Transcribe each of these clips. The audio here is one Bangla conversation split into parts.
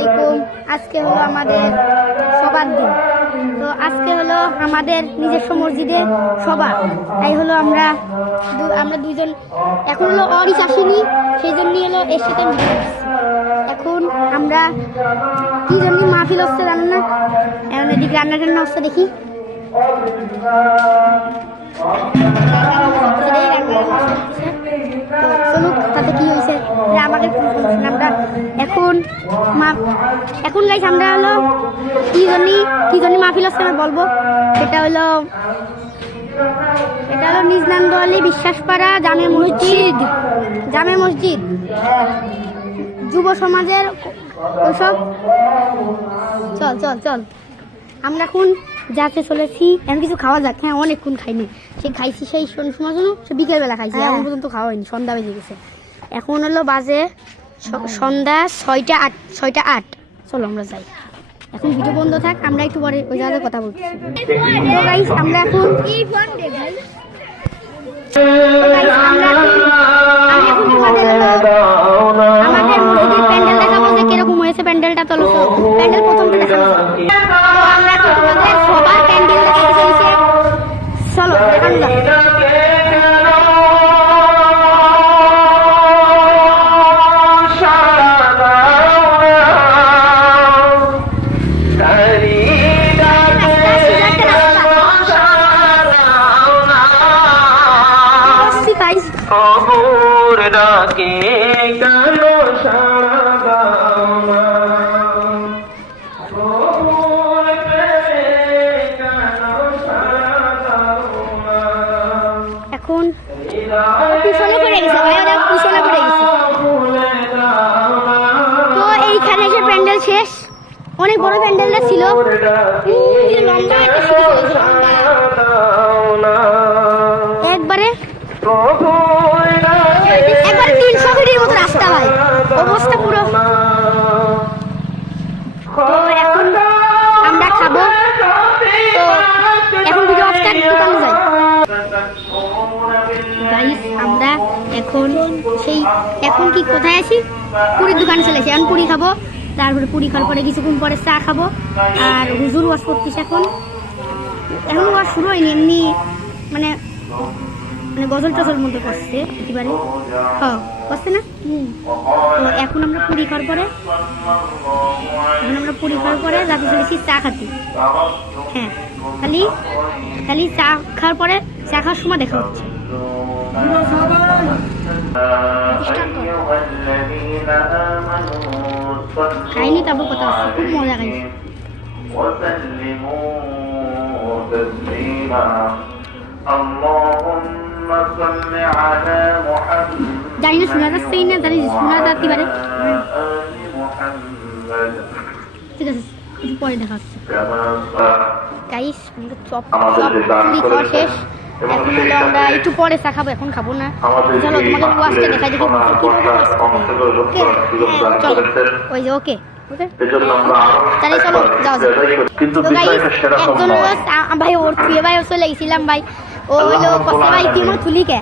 আলাইকুম। আজকে হলো আমাদের সবার দিন। তো আজকে হলো আমাদের নিজস্ব মসজিদে সভা। তাই হলো আমরা দুইজন এখন হলো অরিস আসেনি, সেই জন্যই হলো এর সাথে এখন আমরা কি জন্য মাহফিল হচ্ছে জানেন না? এখন এদিকে রান্না টান্না হচ্ছে দেখি। চলুক তাতে কি হয়েছে আমাকে আমরা এখন গাইস আমরা হলো কি জন্য মাহফিল হচ্ছে আমি বলবো। এটা হলো নিজনান্দ আলী বিশ্বাসপাড়া জামে মসজিদ যুব সমাজের ওইসব। চল আমরা এখন যাতে চলেছি। এখন কিছু খাওয়া যাক। হ্যাঁ, অনেকক্ষণ খাইনি, খাইছি সেই সময় জন্য সে বিকেলবেলা খাইছি, এখন পর্যন্ত খাওয়া হয়নি, সন্ধ্যা বেজে গেছে। এখন হলো বাজে সন্ধ্যা 6টা 8। চলো আমরা যাই। এখন ভিডিও বন্ধ থাক, আমরা একটু পরে ওই জায়গায় কথা বলছি। তো গাইস আমরা এখন আমাদের মসজিদের প্যান্ডেল দেখাবো যে কিরকম হয়েছে প্যান্ডেলটা। চলো প্যান্ডেল প্রথমটা দেখাবো। আমরা তোমাদের সবার প্যান্ডেল দেখাতে চলেছে। চলো দেখানো যাক। এখন পিছনে পড়ে গেছে ভাই, ওরা পিছনে পড়ে গেছে। তো এইখানে এসে প্যান্ডেল শেষ। অনেক বড় প্যান্ডেলটা ছিল, একবারে 300 ফিটের মতো রাস্তা ভাই, অবস্থা পুরো। তো এখন আমরা খাবো। তো এখন ভিডিও অফটার দোকানে যাই গাইস। আমরা এখন কি কোথায় আছি? পুরীর দোকানে চলেছি। এখন পুরি খাবো, তারপরে পুরি খাওয়ার পরে কিছুক্ষণ পরে চা খাবো। আর হুজুর ওয়াজ করতেছে। এখন ওয়াজ শুরু হয়নি, এমনি মানে গজল টজল মধ্যে করছে একেবারে। করছে না? তো এখন আমরা পুরি খাওয়ার পরে রাতে চলেছি চা খাতে। হ্যাঁ, খালি চা খাওয়ার পরে চা খাওয়ার সময় দেখা হচ্ছে। খাইনি, তারপর কথা হচ্ছে। খুব মজা খাইছি। জানি না শোনা যাচ্ছে না, জানি শোনা যাতে পারে। ঠিক আছে, একটু পরে দেখা হচ্ছে গাইস। চপ পুরি খাওয়া শেষ। এখন হলো আমরা একটু পরে চা খাবো, এখন খাবো না। চলো তোমাকে ওয়াজটা দেখাই দেখি চলো। ওই যে ওকে তাহলে চলো যাও। তো গাইস একজন ভাই ওর থুয়ে ভাই চলে গেছিলাম ভাই। ও হলো কষ্ট ভাই তিমো তুলিকে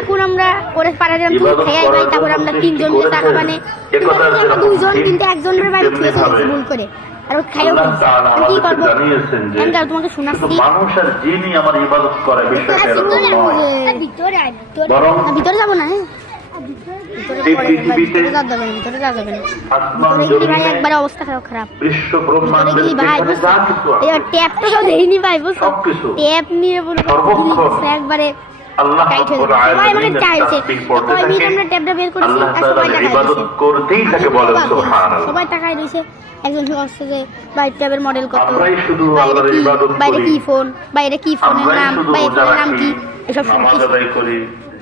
এখন আমরা ওরে পাড়া দিলাম তুই খেয়ে ভাই। তারপর আমরা 3জন মিলে চা খাবানে, 2জন, কিন্তু একজনের বাইরে থুয়ে চলেছি ভুল করে। আর ও খাইও কি করবো তোমাকে শোনাচ্ছি। ভিতরে যাবো না, একবারে অবস্থা খারাপ। ট্যাপ নিয়ে একবারে সবাই টাকায় রয়েছে। একজন আসছে যে বাইরে ট্যাবের মডেল কত, বাইরে কি ফোন, বাইরে কি ফোনের নাম, বাইরে ফোনের নাম কি, এসব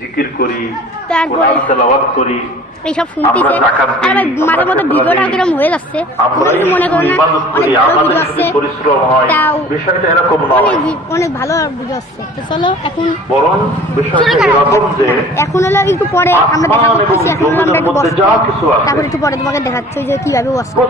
জিকির করি, তারপরে এইসব শুনতেছে। আর মাঝে মধ্যে ভিডিওটা কিরকম হয়ে যাচ্ছে মনে করো না, অনেক ভালো ভিডিও আসছে, তাও অনেক ভালো ভিডিও আসছে। তো চলো এখন হলো একটু পরে আমরা দেখা করতেছি। এখন আমরা একটু বসবো, তারপরে একটু পরে তোমাকে দেখাচ্ছি যে কিভাবে বসবো।